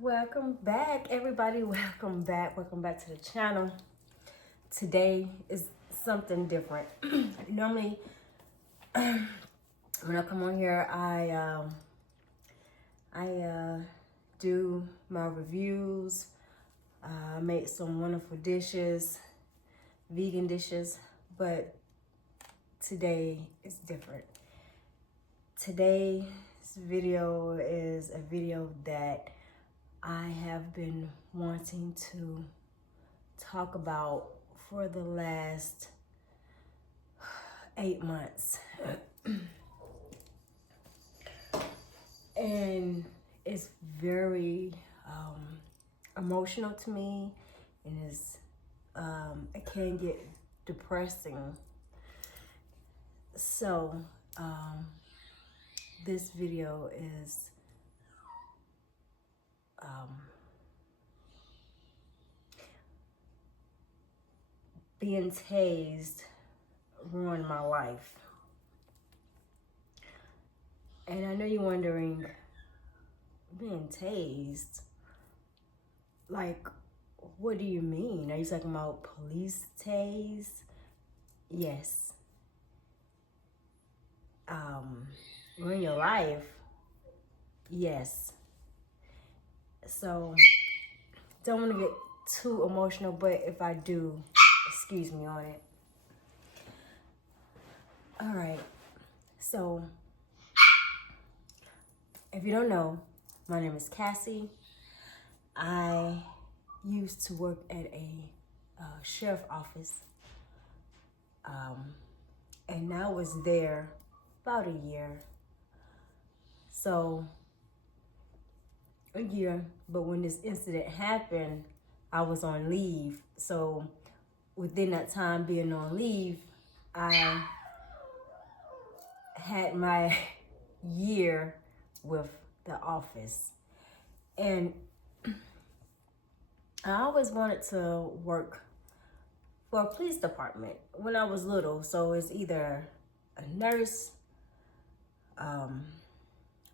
Welcome back, everybody. Welcome back. Welcome back to the channel. Today is something different. Normally, when I come on here, I do my reviews. I make some wonderful dishes, vegan dishes, but today is different. Today's video is a video that I have been wanting to talk about for the last 8 months. And it's very emotional to me, and it can get depressing. So this video is being tased ruined my life. And I know you're wondering, being tased, like, what do you mean? Are you talking about police tase? Yes. Ruin your life? Yes. So, don't want to get too emotional, but if I do, excuse me on it. All right. So, if you don't know, my name is Cassie. I used to work at a sheriff office, and I was there about a year. So, a year, but when this incident happened, I was on leave. So, within that time being on leave, I had my year with the office. And I always wanted to work for a police department when I was little. So it's either a nurse,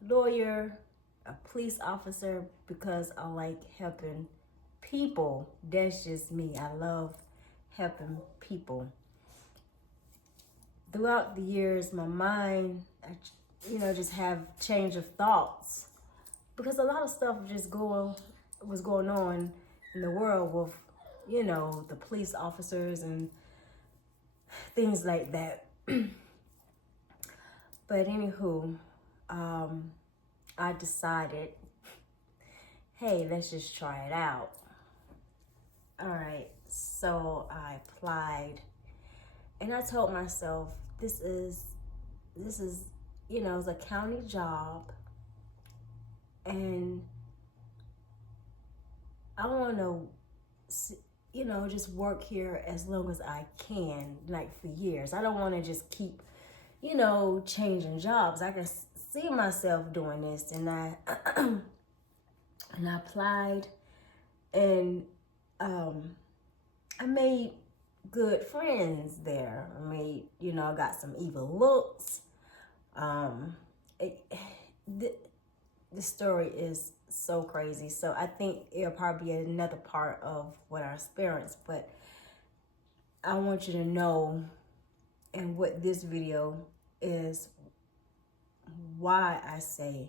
lawyer, a police officer, because I like helping people. That's just me. I love helping people. Throughout the years, my mind, just have change of thoughts, because a lot of stuff was going on in the world with, the police officers and things like that. But anywho, I decided, hey, let's just try it out. All right, so I applied, and I told myself, this is, it's a county job, and I want to, just work here as long as I can, like for years. I don't want to just keep, changing jobs. I can see myself doing this, and I applied, and I made good friends there. I got some evil looks. The story is so crazy. So I think it'll probably be another part of what I experienced, but I want you to know, and what this video is, why I say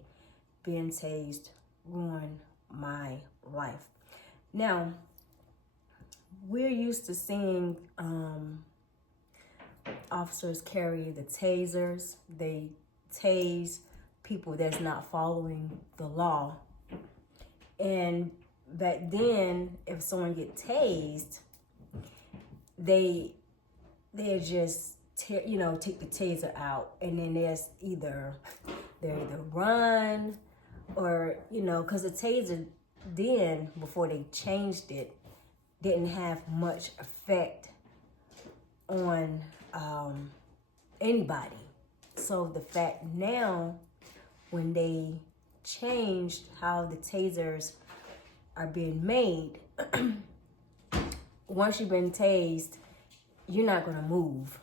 being tased ruined my life. Now, we're used to seeing officers carry the tasers. They tase people that's not following the law. And back then, if someone get tased, they just take the taser out, and then they either run, or because the taser then, before they changed it, didn't have much effect on anybody. So the fact now, when they changed how the tasers are being made, once you've been tased, you're not gonna move.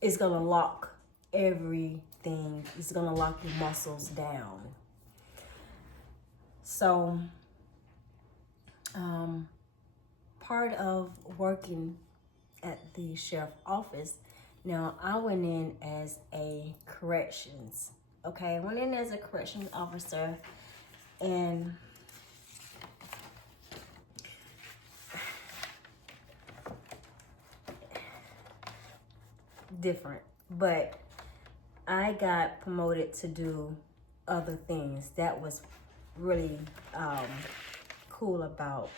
It's gonna lock everything. It's gonna lock your muscles down. So part of working at the sheriff office, now I went in as a corrections. Okay, I went in as a corrections officer, and different, but I got promoted to do other things. That was really cool about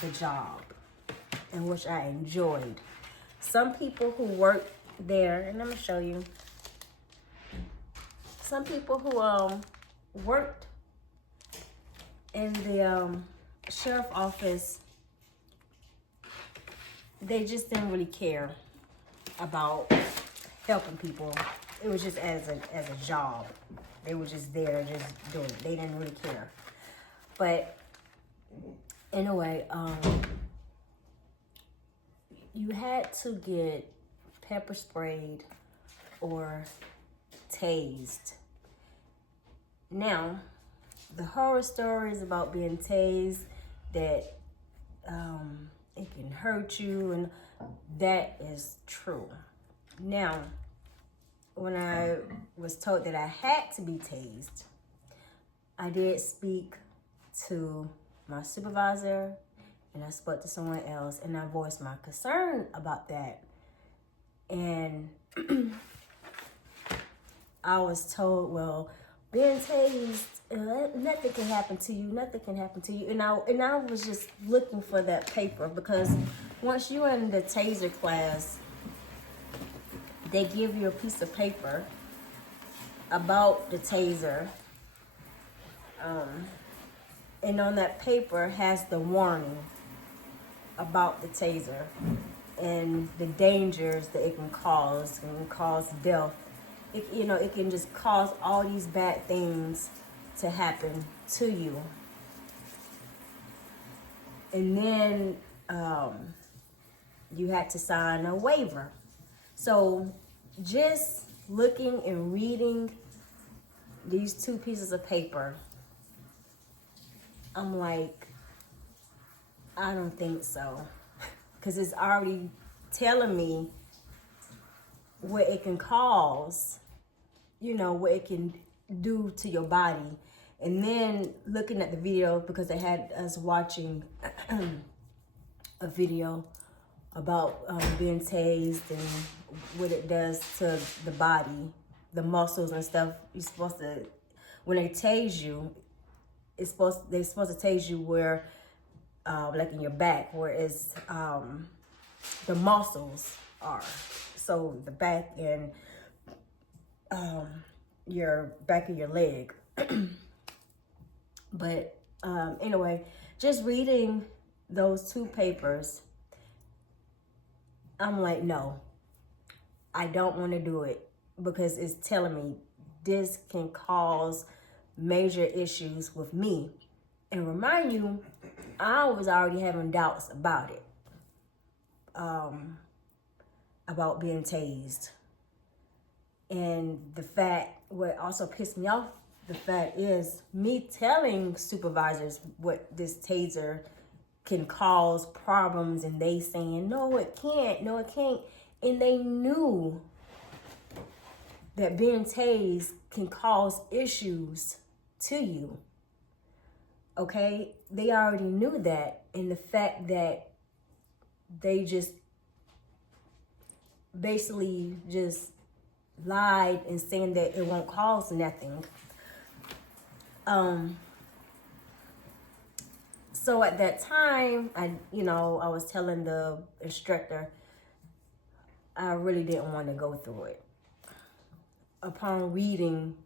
the job, and which I enjoyed. Some people who work there, and I'm gonna show you, some people who worked in the sheriff office, they just didn't really care about helping people. It was just as a job. They were just there, just doing it. They didn't really care. But anyway, you had to get pepper sprayed or tased. Now, the horror stories about being tased, that it can hurt you, and that is true. Now, when I was told that I had to be tased, I did speak to my supervisor, and I spoke to someone else, and I voiced my concern about that. And I was told, well, being tased, nothing can happen to you, nothing can happen to you. And I was just looking for that paper, because once you're in the taser class, they give you a piece of paper about the taser. And on that paper has the warning about the taser and the dangers that it can cause. It can cause death. It can just cause all these bad things to happen to you. And then you had to sign a waiver. So just looking and reading these two pieces of paper, I'm like, I don't think so. Because it's already telling me what it can cause, what it can do to your body. And then looking at the video, because they had us watching a video about being tased and what it does to the body, the muscles and stuff. You're supposed to, when they tase you, they're supposed to tase you where, like in your back, where it's the muscles are. So the back and your back of your leg. But anyway, just reading those two papers, I'm like, no, I don't want to do it, because it's telling me this can cause major issues with me. And remind you, I was already having doubts about it, about being tased. And the fact, what also pissed me off, the fact is me telling supervisors what this taser can cause problems, and they saying, no, it can't, no, it can't. And they knew that being tased can cause issues to you. Okay? They already knew that. And the fact that they just basically just lied and saying that it won't cause nothing. So at that time, I was telling the instructor, I really didn't want to go through it. Upon reading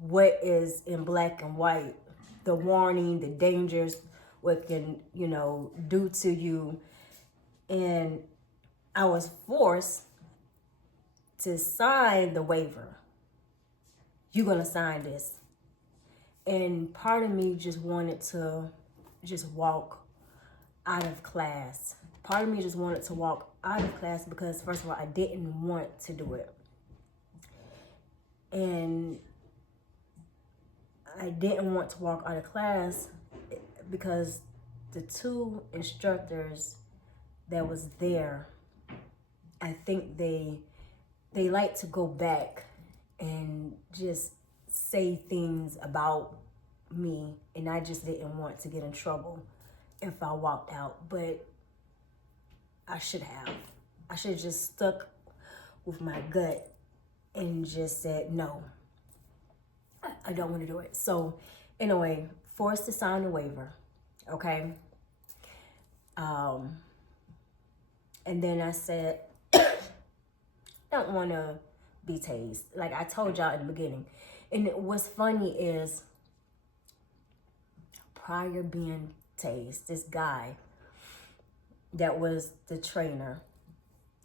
what is in black and white, the warning, the dangers, what can, do to you, and I was forced to sign the waiver. You're gonna sign this. And part of me just wanted to just walk out of class. Part of me just wanted to walk out of class because, first of all, I didn't want to do it. And I didn't want to walk out of class because the two instructors that was there, I think they like to go back and just say things about me, and I just didn't want to get in trouble if I walked out. But I should have just stuck with my gut and just said no, I don't want to do it. So anyway, forced to sign a waiver, okay? And then I said, I don't want to be tased. Like I told y'all in the beginning. And what's funny is, prior being tased, this guy that was the trainer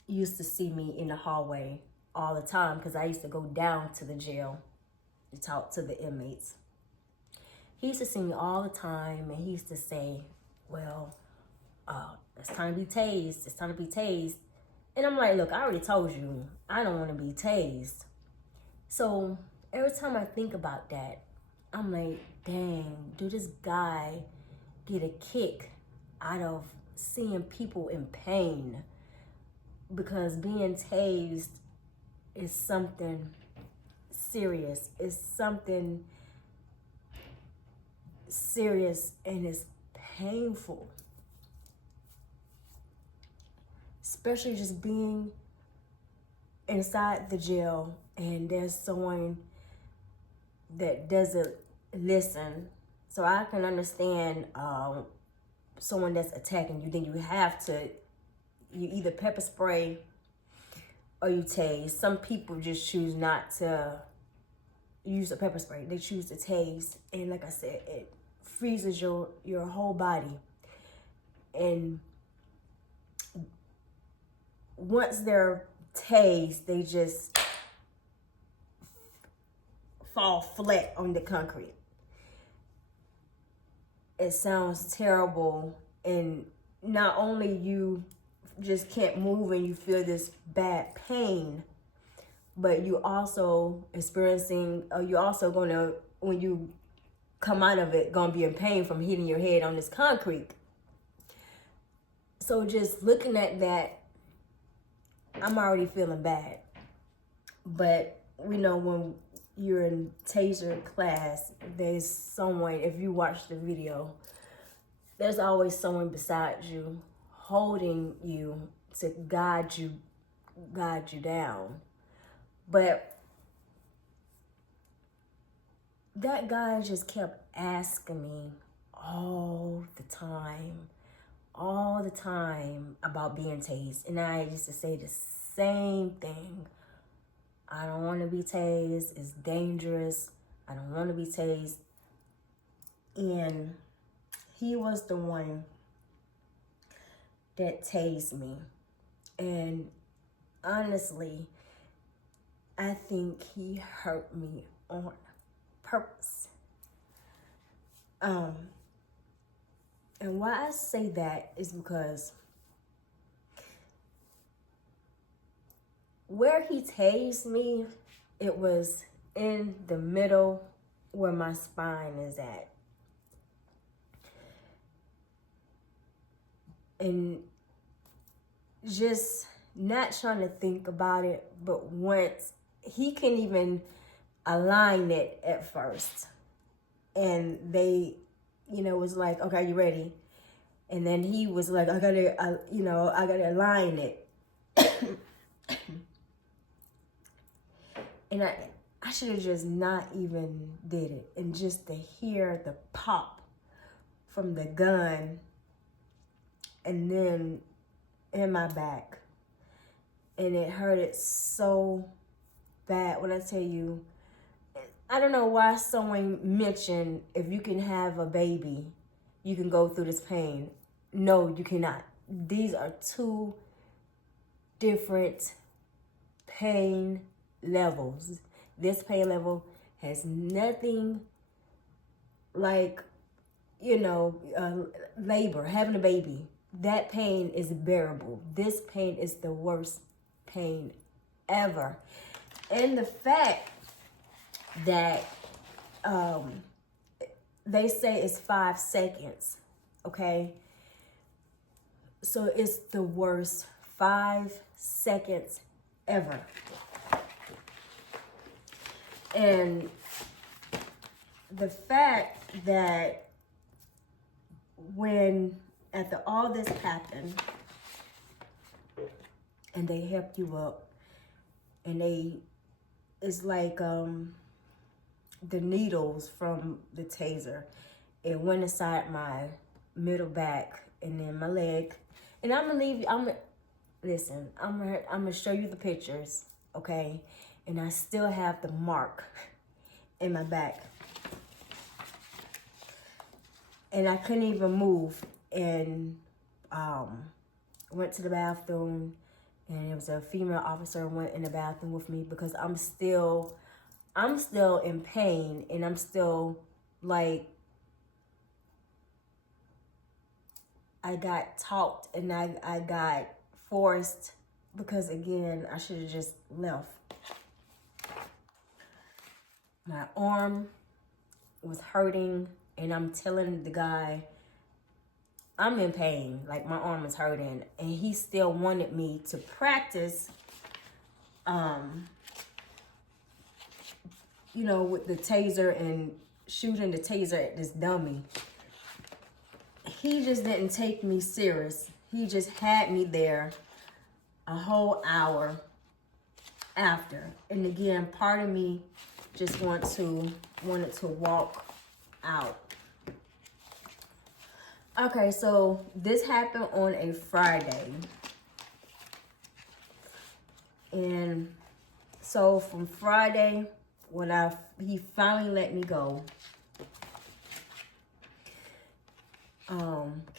used to see me in the hallway all the time because I used to go down to the jail to talk to the inmates. He used to see me all the time, and he used to say, well, it's time to be tased. It's time to be tased. And I'm like, look, I already told you, I don't want to be tased. So every time I think about that, I'm like, dang, do this guy get a kick out of seeing people in pain? Because being tased is something serious. It's something serious, and it's painful. Especially just being inside the jail and there's someone that doesn't listen. So I can understand someone that's attacking you, then you have to, you either pepper spray or you tase. Some people just choose not to use a pepper spray. They choose to tase. And like I said, it freezes your whole body. And once they're tased, they just fall flat on the concrete. It sounds terrible, and not only you just can't move and you feel this bad pain, but you also experiencing, you also gonna, when you come out of it, gonna be in pain from hitting your head on this concrete. So just looking at that, I'm already feeling bad. But we know when you're in taser class, there's someone, if you watch the video, there's always someone beside you holding you to guide you down. But that guy just kept asking me all the time about being tased. And I used to say the same thing. I don't want to be tased. It's dangerous. I don't want to be tased. And he was the one that tased me. And honestly, I think he hurt me on purpose. And why I say that is because where he tased me, it was in the middle where my spine is at. And just not trying to think about it, but once he couldn't even align it at first. And they, was like, okay, you ready? And then he was like, I gotta align it. And I should have just not even did it. And just to hear the pop from the gun and then in my back. And it hurted so bad. When I tell you, I don't know why someone mentioned if you can have a baby, you can go through this pain. No, you cannot. These are two different pain levels. This pain level has nothing like, labor, having a baby. That pain is bearable. This pain is the worst pain ever. And the fact that they say it's 5 seconds, okay? So it's the worst 5 seconds ever. And the fact that when after all this happened and they helped you up and it's like the needles from the taser, it went inside my middle back and then my leg. And I'm gonna show you the pictures, okay? And I still have the mark in my back. And I couldn't even move. And went to the bathroom, and it was a female officer went in the bathroom with me because I'm still in pain, and I'm still like, I got talked and I got forced because, again, I should have just left. My arm was hurting, and I'm telling the guy, I'm in pain, like my arm is hurting, and he still wanted me to practice, with the taser and shooting the taser at this dummy. He just didn't take me serious. He just had me there a whole hour after. And again, part of me just wanted to walk out. Okay, so this happened on a Friday. And so from Friday, when he finally let me go,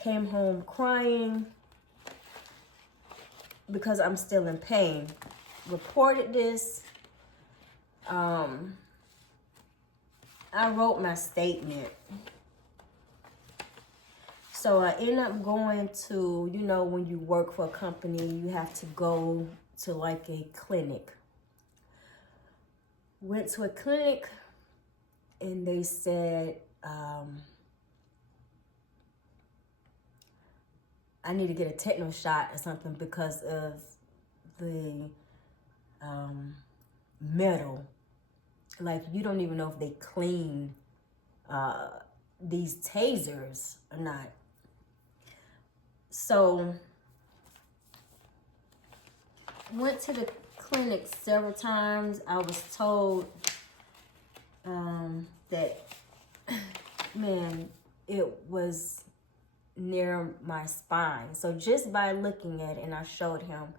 came home crying because I'm still in pain. Reported this. I wrote my statement. So I ended up going to, when you work for a company, you have to go to like a clinic. Went to a clinic and they said, I need to get a techno shot or something because of the metal. Like, you don't even know if they clean these tasers or not. So, went to the clinic several times. I was told that, man, it was near my spine. So just by looking at it, and I showed him,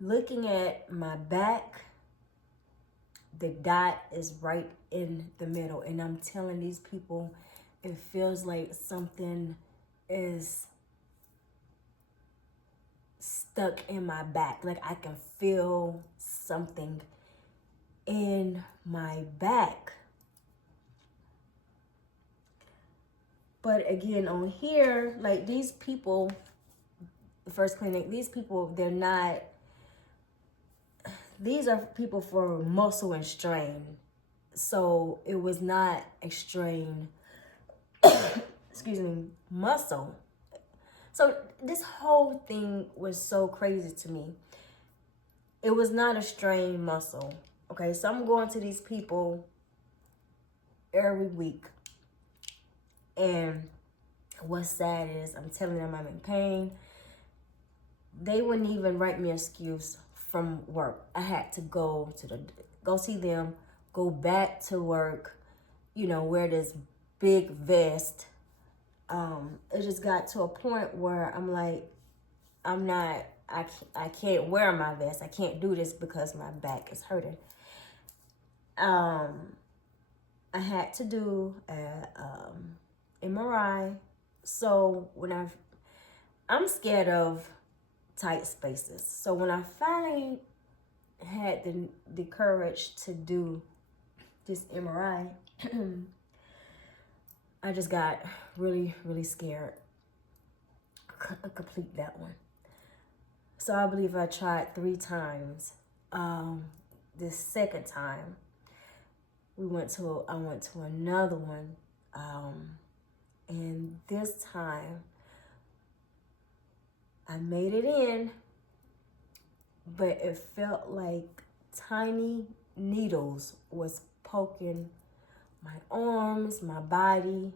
looking at my back, the dot is right in the middle. And I'm telling these people, it feels like something is stuck in my back. Like I can feel something in my back. But again, on here, like these people, the first clinic, these people, these are people for muscle and strain. So it was not a strain, muscle. So this whole thing was so crazy to me. It was not a strained muscle. Okay, so I'm going to these people every week. And what's sad is I'm telling them I'm in pain. They wouldn't even write me an excuse from work. I had to go see them, go back to work, wear this big vest. It just got to a point where I'm like, I can't wear my vest. I can't do this because my back is hurting. I had to do a MRI. So when I'm scared of tight spaces. So when I finally had the courage to do this MRI, I just got really, really scared. Complete that one. So I believe I tried 3 times. This second time, I went to another one. And this time, I made it in, but it felt like tiny needles was poking my arms, my body,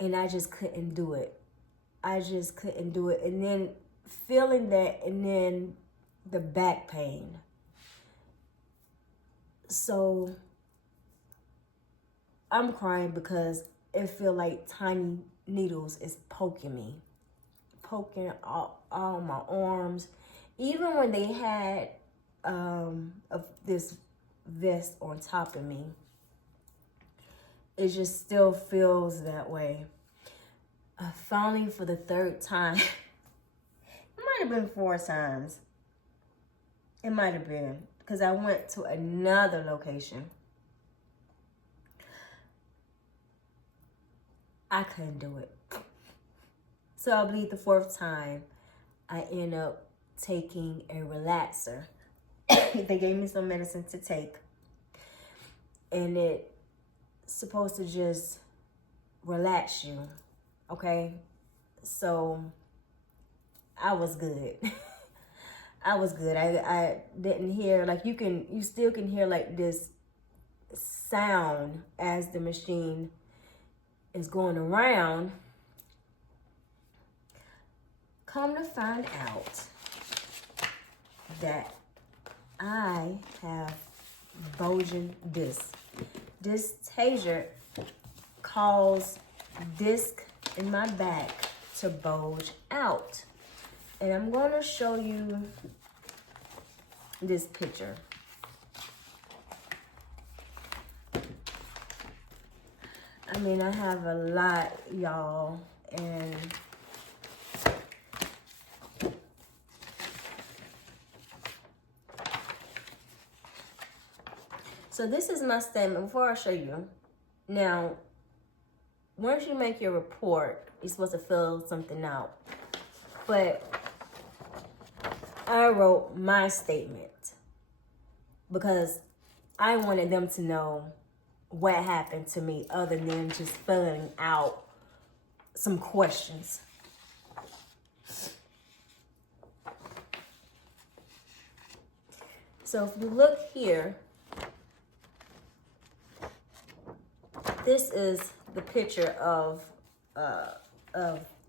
and I just couldn't do it. I just couldn't do it. And then feeling that, and then the back pain. So I'm crying because it feel like tiny needles is poking me, poking all my arms. Even when they had this vest on top of me, it just still feels that way. Finally, for the third time, it might have been 4 times. It might have been, because I went to another location. I couldn't do it. So I believe the 4th time, I end up taking a relaxer. They gave me some medicine to take. And it's supposed to just relax you. Okay? So I was good. I was good. I didn't hear, like, you still can hear like this sound as the machine is going around. Come to find out that I have bulging discs. This taser caused disc in my back to bulge out. And I'm going to show you this picture. I mean, I have a lot, y'all, and so this is my statement before I show you. Now, once you make your report, you're supposed to fill something out. But I wrote my statement because I wanted them to know what happened to me other than just filling out some questions. So if you look here, this is the picture of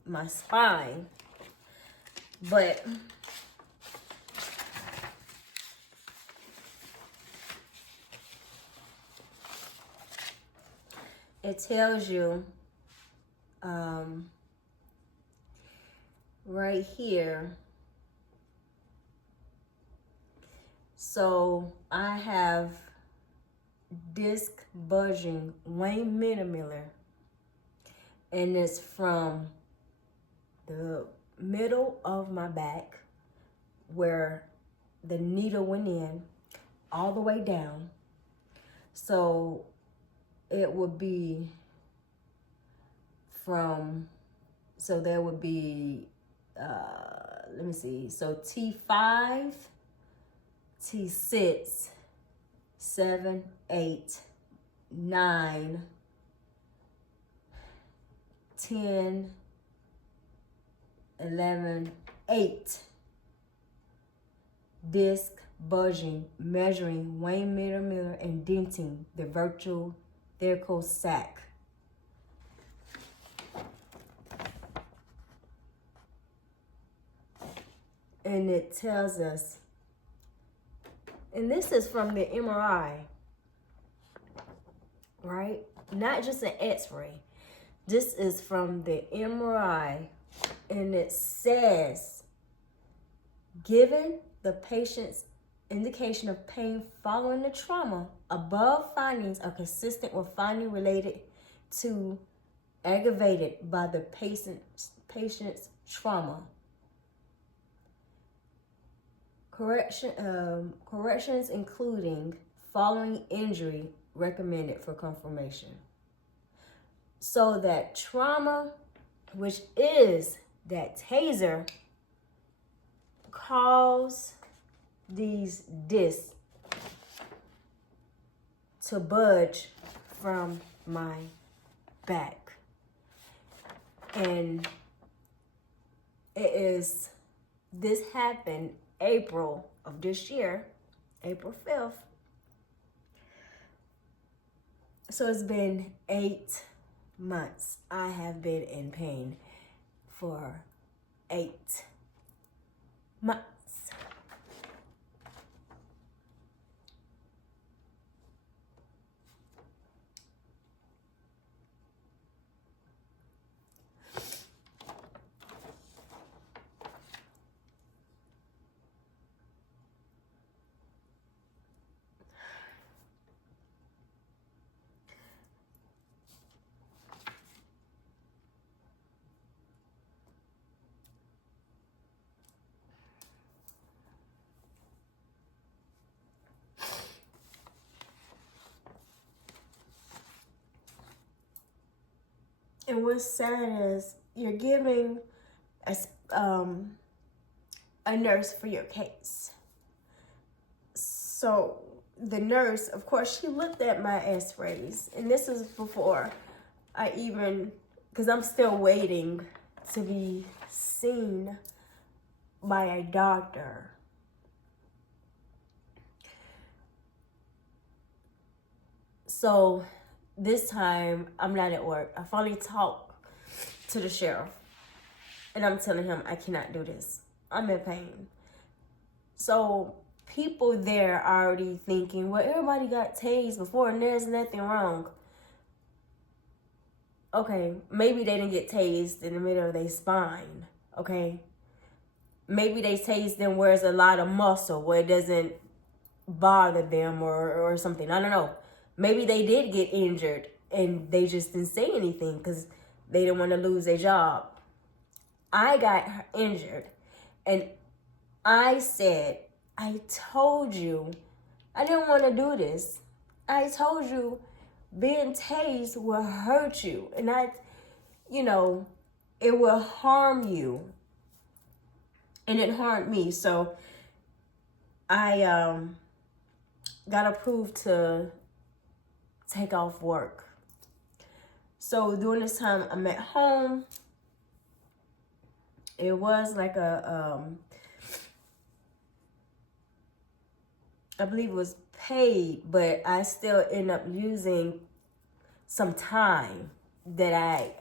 my spine, but it tells you right here. So I have disc bulging 1 millimeter, and it's from the middle of my back where the needle went in all the way down. So it would be from, so there would be, let me see, so T5, T6, 7, 8, 9, 10, 11, 8 disc bulging, measuring 1 millimeter and denting the vertebral thecal sac. And it tells us, and this is from the MRI, right? Not just an x-ray. This is from the MRI, and it says, given the patient's indication of pain following the trauma, above findings are consistent with finding related to aggravated by the patient's trauma. Corrections including following injury recommended for confirmation. So that trauma, which is that taser, caused these discs to budge from my back. And this happened April of this year, April 5th. So it's been 8 months. I have been in pain for 8 months. And what's sad is you're giving a nurse for your case. So the nurse, of course, she looked at my x-rays. And this is before I even, because I'm still waiting to be seen by a doctor. So this time, I'm not at work. I finally talked to the sheriff. And I'm telling him, I cannot do this. I'm in pain. So people there are already thinking, well, everybody got tased before and there's nothing wrong. Okay, maybe they didn't get tased in the middle of their spine. Okay. Maybe they tased them where there's a lot of muscle, where it doesn't bother them or something. I don't know. Maybe they did get injured and they just didn't say anything because they didn't want to lose their job. I got injured and I said, I told you I didn't want to do this. I told you being tased will hurt you and it will harm you. And it harmed me. So I got approved to take off work. So during this time, I'm at home. It was like I believe it was paid, but I still end up using some time that I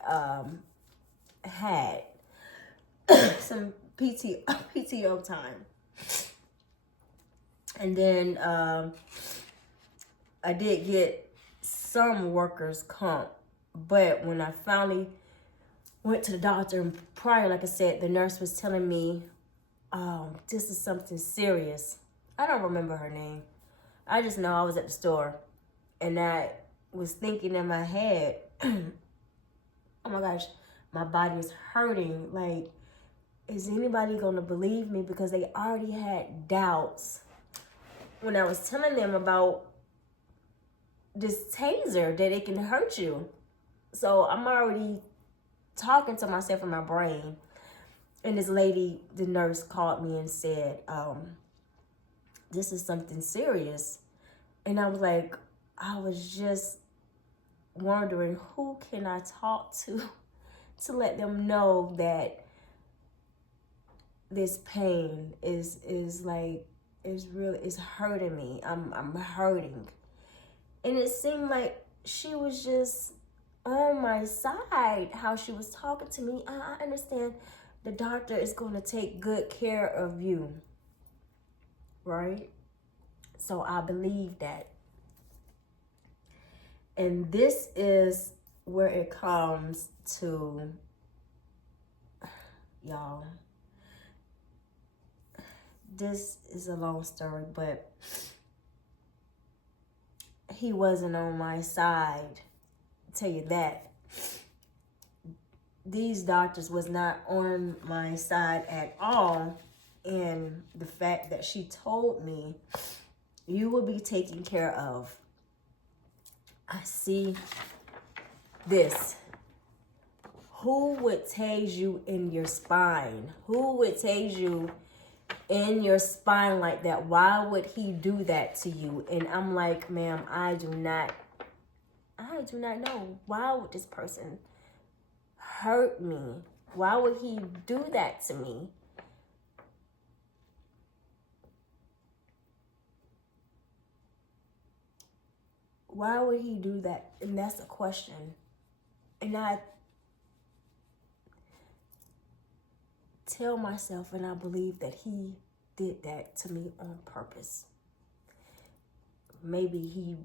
had, some PTO time. And then I did get some workers' comp, but when I finally went to the doctor, and prior, like I said, the nurse was telling me, this is something serious. I don't remember her name. I just know I was at the store and I was thinking in my head, oh my gosh, my body is hurting. Like, is anybody going to believe me? Because they already had doubts when I was telling them about this taser, that it can hurt you. So I'm already talking to myself in my brain. And this lady, the nurse, called me and said, this is something serious. And I was like, I was just wondering, who can I talk to let them know that this pain is really, it's hurting me. I'm hurting. And it seemed like she was just on my side, how she was talking to me. I understand the doctor is going to take good care of you, right? So I believe that. And this is where it comes to, y'all. This is a long story, but he wasn't on my side. I'll tell you that. These doctors was not on my side at all. And the fact that she told me, you will be taken care of. I see this. Who would tase you in your spine? Who would tase you in your spine like that? Why would he do that to you? And I'm like, ma'am, I I do not know. Why would this person hurt me? Why would he do that to me? Why would he do that? And that's a question. And I tell myself and I believe that he did that to me on purpose. Maybe he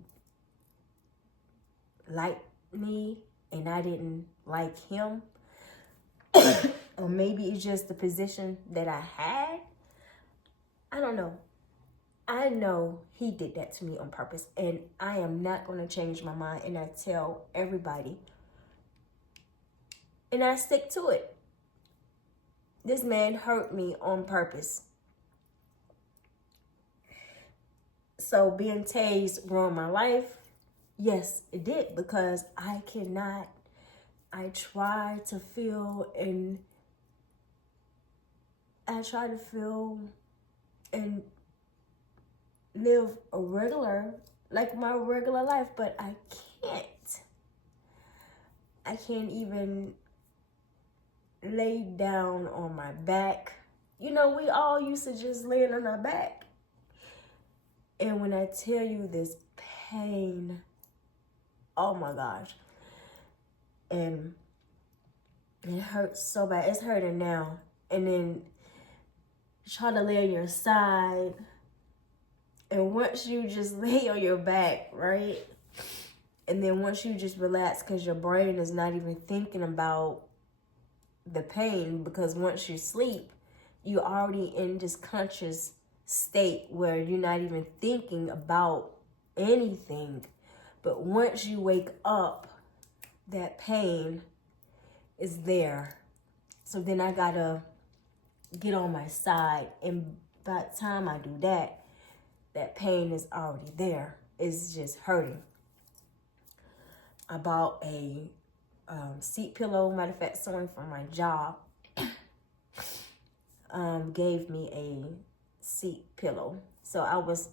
liked me and I didn't like him. Or maybe it's just the position that I had. I don't know. I know he did that to me on purpose, and I am not going to change my mind, and I tell everybody, and I stick to it. This man hurt me on purpose. So being tased ruined my life? Yes, it did, because I try to feel and live like my regular life, but I can't. I can't even lay down on my back. You know, we all used to just laying on our back. And when I tell you this pain, oh my gosh. And it hurts so bad. It's hurting now. And then try to lay on your side. And once you just lay on your back, right? And then once you just relax, because your brain is not even thinking about the pain, because once you sleep, you're already in this conscious state where you're not even thinking about anything. But once you wake up, that pain is there. So then I gotta get on my side, and by the time I do that, that pain is already there. It's just hurting. I bought a seat pillow. Matter of fact, someone from my job gave me a seat pillow. So I was,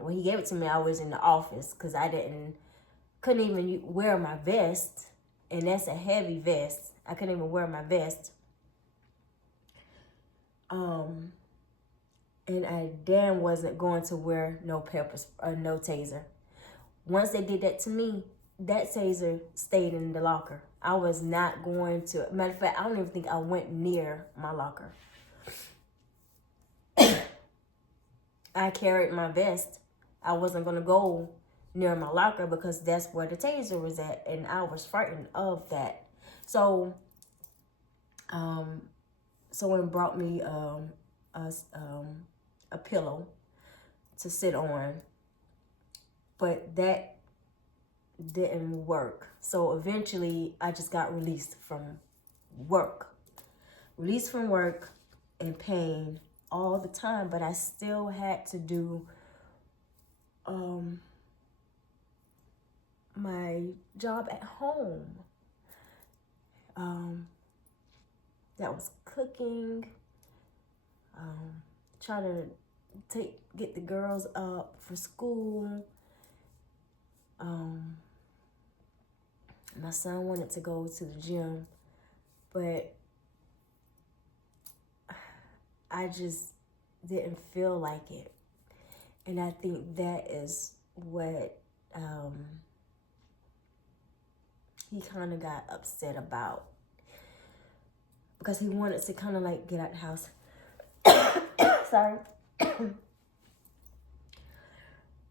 when he gave it to me, I was in the office because I couldn't even wear my vest. And that's a heavy vest. I couldn't even wear my vest. And I damn wasn't going to wear no taser. Once they did that to me, that taser stayed in the locker. I was not going to. Matter of fact, I don't even think I went near my locker. I carried my vest. I wasn't going to go near my locker because that's where the taser was at, and I was frightened of that. So, someone brought me a pillow to sit on, but that didn't work. So eventually I just got released from work in pain all the time, but I still had to do my job at home. That was cooking, trying to get the girls up for school. My son wanted to go to the gym, but I just didn't feel like it. And I think that is what he kind of got upset about, because he wanted to kind of like get out the house. Sorry.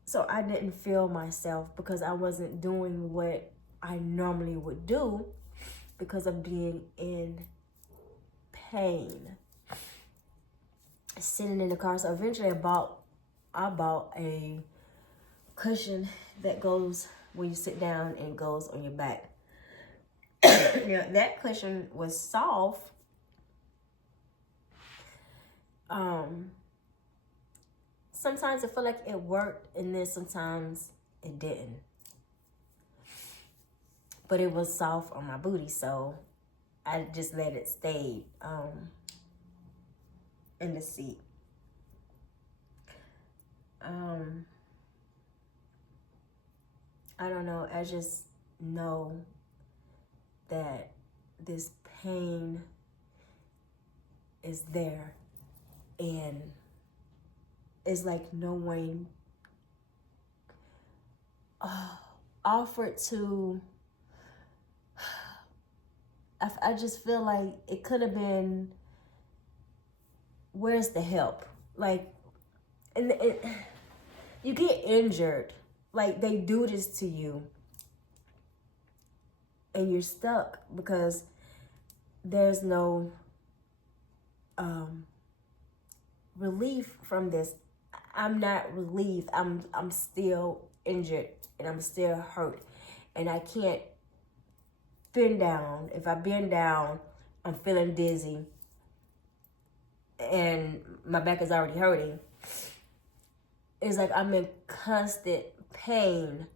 So I didn't feel myself because I wasn't doing what I normally would do because of being in pain. Sitting in the car. So eventually I bought a cushion that goes when you sit down and goes on your back. Now, that cushion was soft. Sometimes I feel like it worked, and then sometimes it didn't. But it was soft on my booty, so I just let it stay in the seat. I don't know. I just know that this pain is there, and it's like no one offered to. I just feel like it could have been, where's the help? Like, and you get injured, like they do this to you, and you're stuck because there's no relief from this. I'm not relieved. I'm still injured and I'm still hurt, and I can't bend down. If I bend down, I'm feeling dizzy, and my back is already hurting. It's like I'm in constant pain,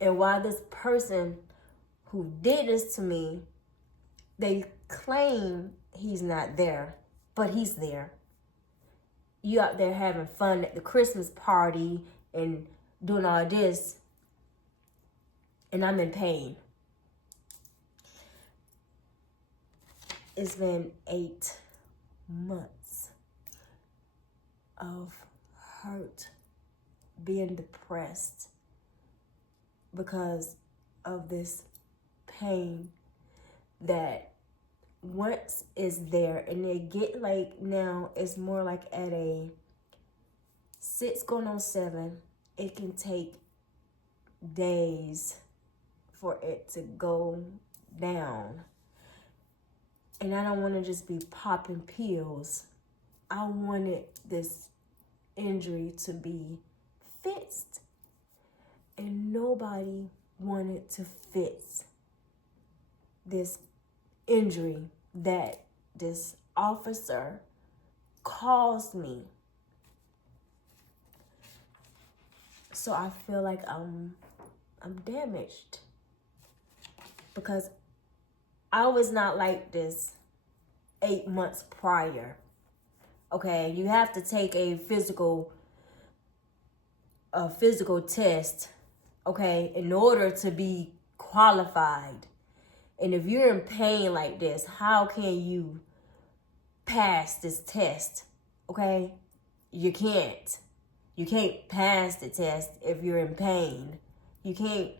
and while this person who did this to me, they claim he's not there, but he's there. You out there having fun at the Christmas party and doing all this, and I'm in pain. It's been 8 months of hurt, being depressed because of this pain that once is there, and they get like, now it's more like at a 6 going on 7. It can take days for it to go down. And I don't want to just be popping pills. I wanted this injury to be fixed. And nobody wanted to fix this injury that this officer caused me. So I feel like I'm damaged, because I was not like this 8 months prior. Okay, you have to take a physical test, okay, in order to be qualified. And if you're in pain like this, how can you pass this test? Okay, you can't. You can't pass the test if you're in pain. You can't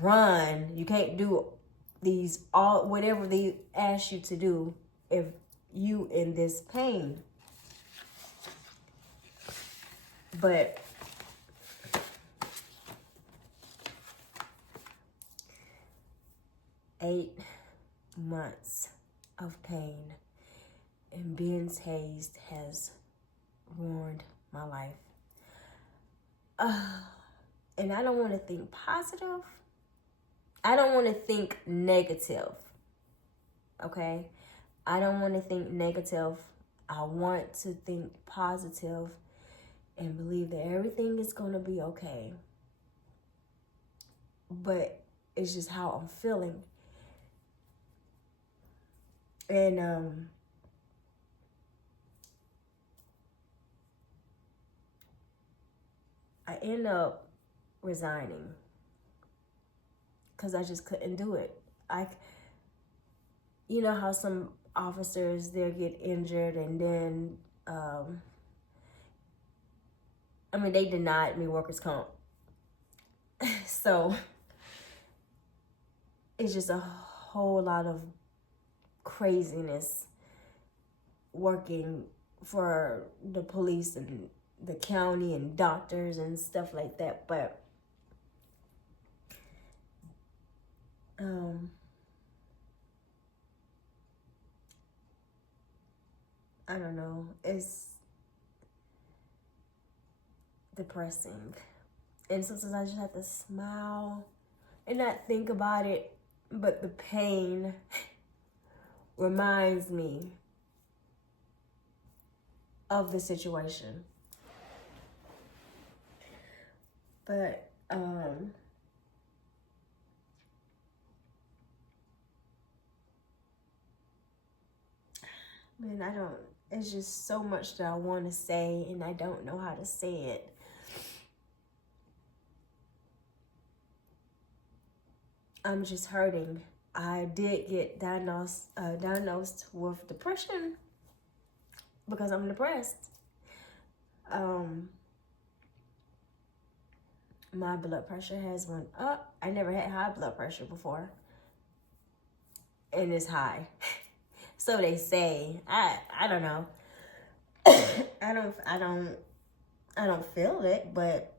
run. You can't do whatever they ask you to do if you in this pain. But eight months of pain and being tased has ruined my life. And I don't want to think positive. I don't want to think negative. Okay? I don't want to think negative. I want to think positive and believe that everything is going to be okay. But it's just how I'm feeling. And I end up resigning because I just couldn't do it. You know how some officers, they'll get injured and then, they denied me workers' comp. So it's just a whole lot of craziness working for the police and the county and doctors and stuff like that. But I don't know, it's depressing. And sometimes I just have to smile and not think about it, but the pain reminds me of the situation. But it's just so much that I want to say and I don't know how to say it. I'm just hurting. I did get diagnosed with depression because I'm depressed. My blood pressure has went up. I never had high blood pressure before, and it's high. So they say. I don't know. I don't feel it, but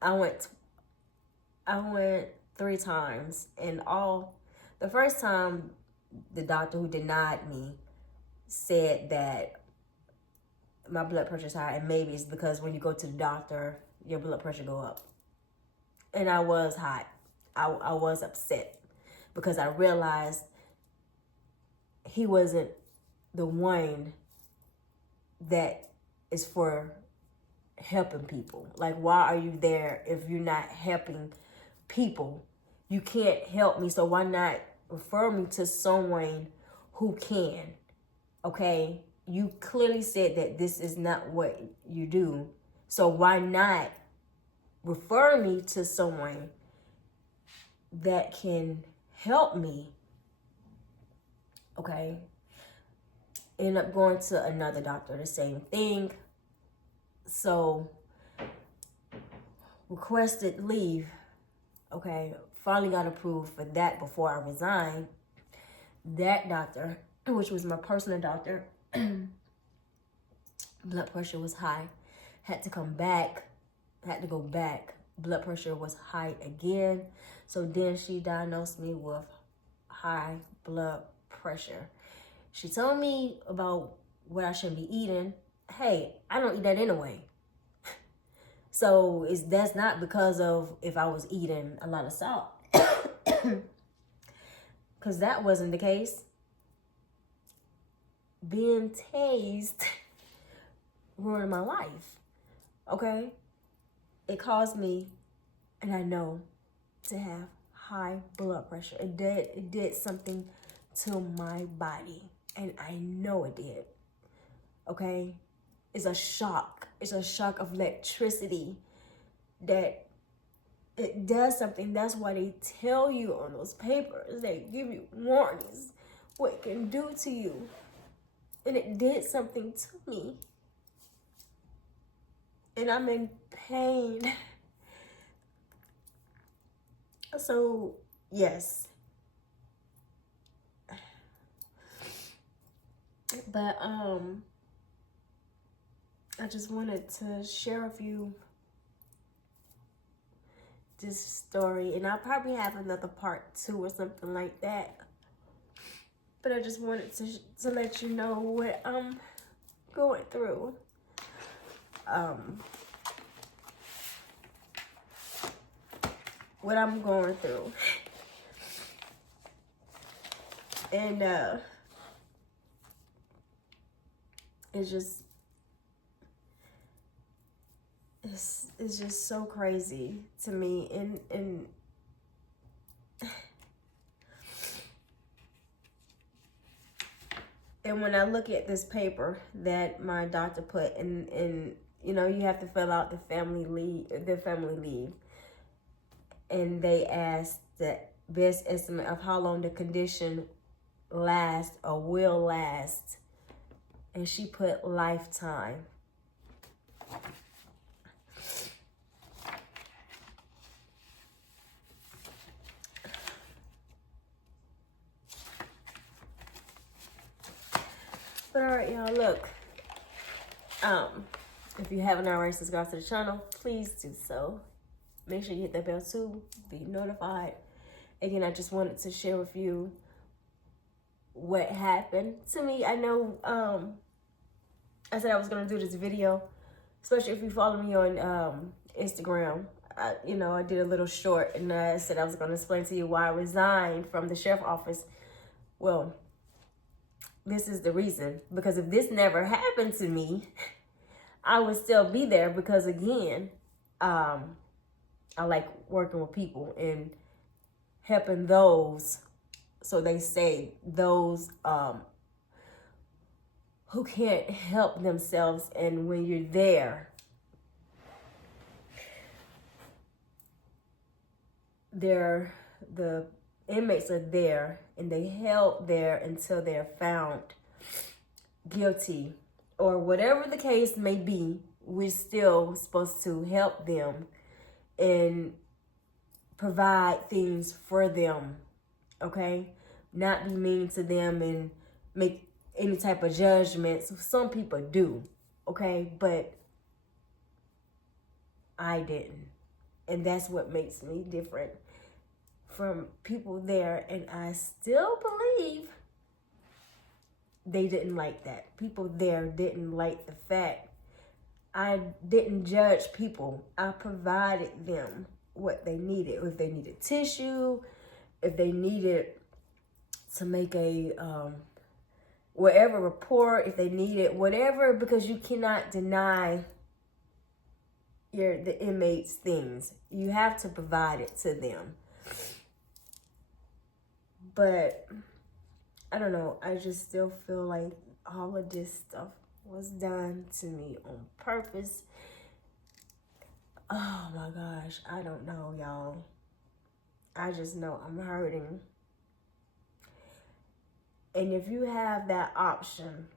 I went 3 times, and the first time the doctor who denied me said that my blood pressure is high, and maybe it's because when you go to the doctor, your blood pressure go up. And I was hot. I was upset because I realized he wasn't the one that is for helping people. Like, why are you there if you're not helping people? You can't help me, so why not refer me to someone who can? Okay? You clearly said that this is not what you do, so why not refer me to someone that can help me? Okay? End up going to another doctor, the same thing. So, requested leave. Okay, finally got approved for that before I resigned. That doctor, which was my personal doctor, blood pressure was high. Had to go back. Blood pressure was high again. So then she diagnosed me with high blood pressure. She told me about what I should be eating. Hey, I don't eat that anyway. So that's not because of if I was eating a lot of salt. Because that wasn't the case. Being tased ruined my life. Okay? It caused me, and I know, to have high blood pressure. It did something to my body. And I know it did. Okay? It's a shock. It's a shock of electricity that it does something. That's why they tell you on those papers. They give you warnings what it can do to you. And it did something to me. And I'm in pain. So, yes. But, I just wanted to share with you this story, and I'll probably have another part 2 or something like that. But I just wanted to let you know what I'm going through. What I'm going through. And it's just so crazy to me. And when I look at this paper that my doctor put in, you know, you have to fill out the family leave. And they asked the best estimate of how long the condition lasts or will last. And she put lifetime. But alright, y'all, look. If you haven't already subscribed to the channel, please do so. Make sure you hit that bell too, be notified. Again, I just wanted to share with you what happened to me. I know I said I was gonna do this video, especially if you follow me on Instagram. I did a little short, and I said I was gonna explain to you why I resigned from the sheriff office. Well, this is the reason. Because if this never happened to me, I would still be there. Because again, I like working with people and helping those, so they say, those who can't help themselves. And when you're there, the inmates are there and they held there until they're found guilty or whatever the case may be, we're still supposed to help them and provide things for them, okay? Not be mean to them and make any type of judgments. Some people do, okay? But I didn't. And that's what makes me different from people there. And I still believe they didn't like that. People there didn't like the fact I didn't judge people. I provided them what they needed. If they needed tissue, if they needed to make a whatever report, if they needed whatever, because you cannot deny the inmates things. You have to provide it to them. But I don't know, I just still feel like all of this stuff was done to me on purpose. Oh my gosh, I don't know, y'all. I just know I'm hurting. And if you have that option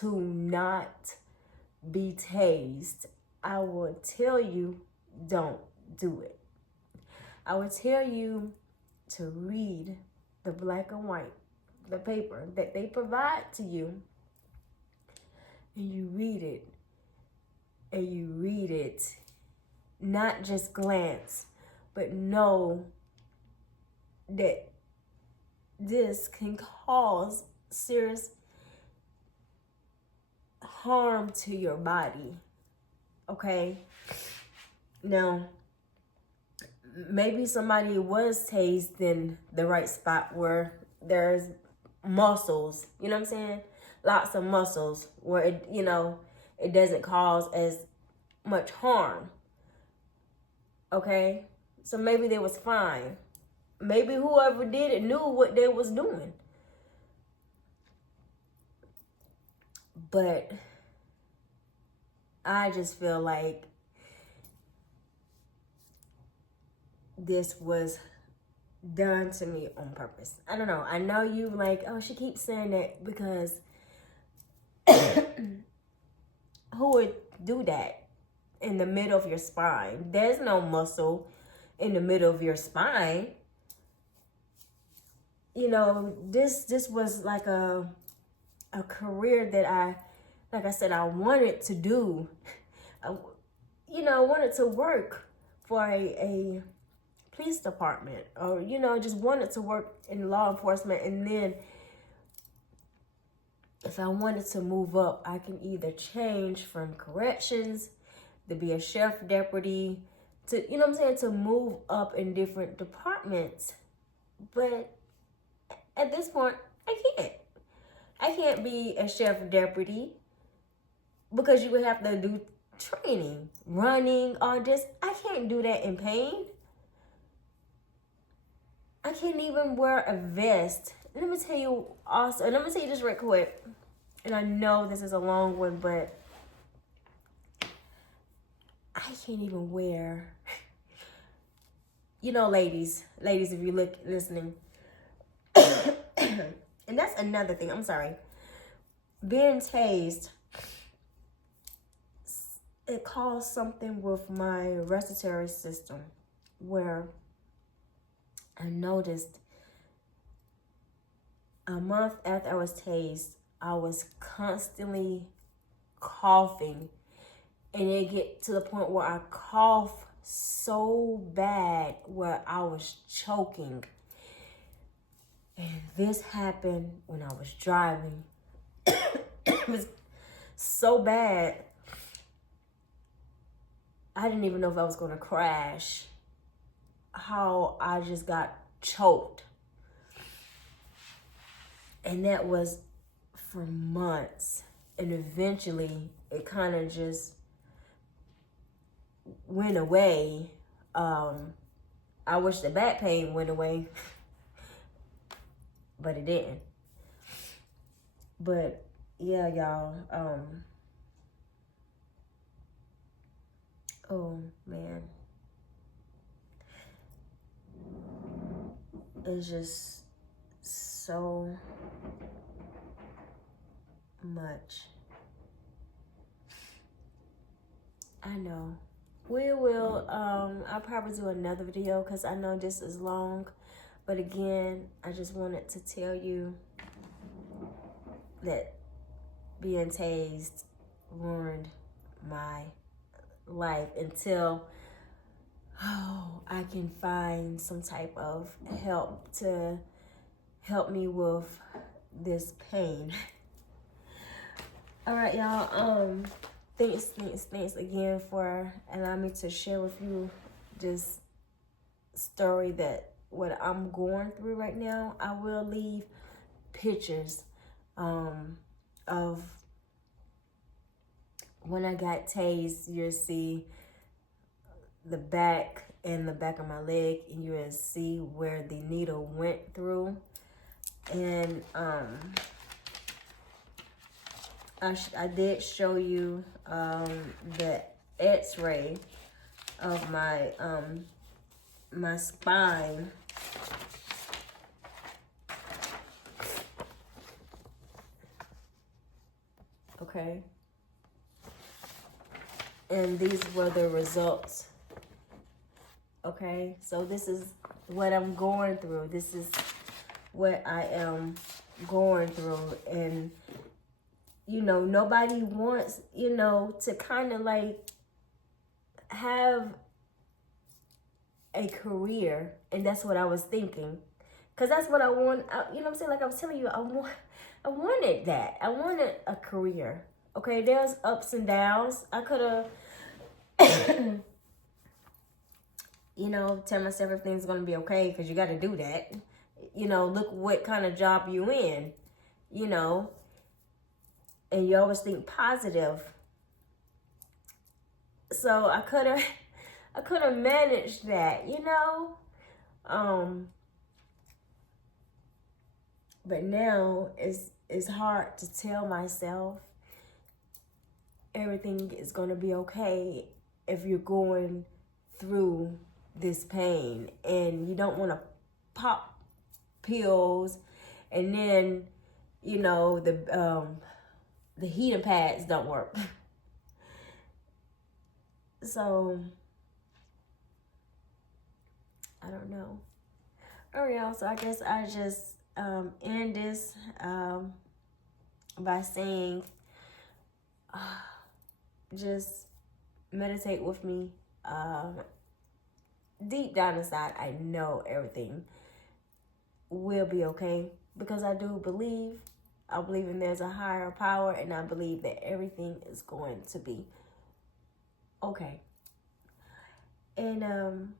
to not be tased, I will tell you, don't do it. I will tell you to read the black and white, the paper that they provide to you, and you read it, and you read it, not just glance, but know that this can cause serious harm to your body, okay? Now, maybe somebody was tased in the right spot where there's muscles, you know what I'm saying? Lots of muscles where it, it doesn't cause as much harm. Okay? So maybe they was fine. Maybe whoever did it knew what they was doing. But I just feel like this was done to me on purpose. I don't know. I know you like, oh, she keeps saying that because who would do that in the middle of your spine? There's no muscle in the middle of your spine. This was like a career that I wanted to do. I wanted to work for a police department, or just wanted to work in law enforcement. And then if I wanted to move up, I can either change from corrections to be a sheriff deputy, to to move up in different departments. But at this point, I can't be a sheriff deputy because you would have to do training, running, all this. I can't do that in pain. I can't even wear a vest. Let me tell you this real quick. And I know this is a long one, but I can't even wear, ladies, if you listening. And that's another thing. I'm sorry. Being tased, it caused something with my respiratory system where I noticed a month after I was tased, I was constantly coughing. And it get to the point where I cough so bad where I was choking. And this happened when I was driving. It was so bad. I didn't even know if I was going to crash. How I just got choked. And that was for months. And eventually, it kind of just went away. I wish the back pain went away. But it didn't. But yeah, y'all. Oh man. is just so much. I know. We will, I'll probably do another video because I know this is long. But again, I just wanted to tell you that being tased ruined my life until I can find some type of help to help me with this pain. All right, y'all. Thanks again for allowing me to share with you this story that what I'm going through right now. I will leave pictures of when I got tased. You'll see the back and the back of my leg, and you will see where the needle went through. And I did show you the x-ray of my my spine. Okay. And these were the results. Okay, so this is what I'm going through. This is what I am going through. And, you know, nobody wants, you know, to kind of like have a career. And that's what I was thinking. Because that's what I want. You know what I'm saying? Like I was telling you, I wanted that. I wanted a career. Okay, there's ups and downs. I could have, you know, tell myself everything's going to be okay because you got to do that. You know, look what kind of job you in, you know, and you always think positive. So I could have managed that, you know. But now it's hard to tell myself everything is going to be okay if you're going through this pain and you don't want to pop pills and then, you know, the heating pads don't work. So I don't know. All right, y'all. So I guess I just end this by saying just meditate with me. Deep down inside, I know everything will be okay because I believe in there's a higher power, and I believe that everything is going to be okay. And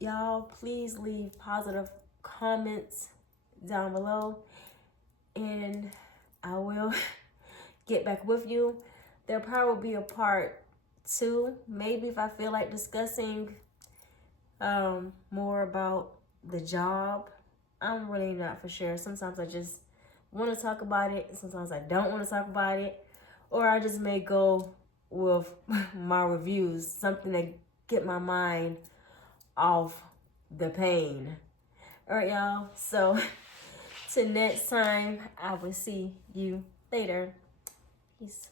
y'all, please leave positive comments down below, and I will get back with you. There'll probably be a part 2, maybe if I feel like discussing more about the job. I'm really not for sure. Sometimes I just want to talk about it. Sometimes I don't want to talk about it. Or I just may go with my reviews, something to get my mind off the pain. All right, y'all. So till next time, I will see you later. Peace.